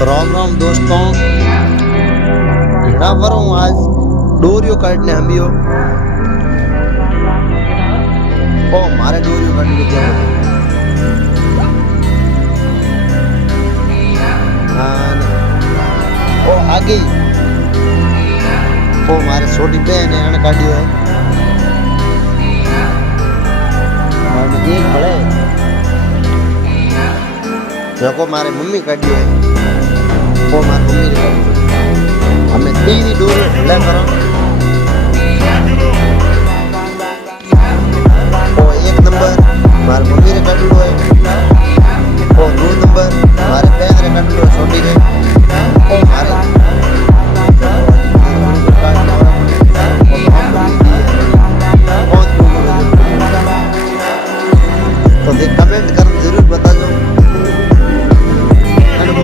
राम राम दोस्तों। घड़ा पर हूँ आज डोरियो काटने हम भी हो। ओ मारे डोरियो काट के क्या ओ आ गई। ओ मारे छोटी बहन है अन काटियो है एक भले देखो मारे मम्मी काटियो है। ओ मारी मम्मी ने काटियो हमें तीन ही डोरियो भले करो। ओ एक नंबर मारी मम्मी ने काटियो है। ओ दो नंबर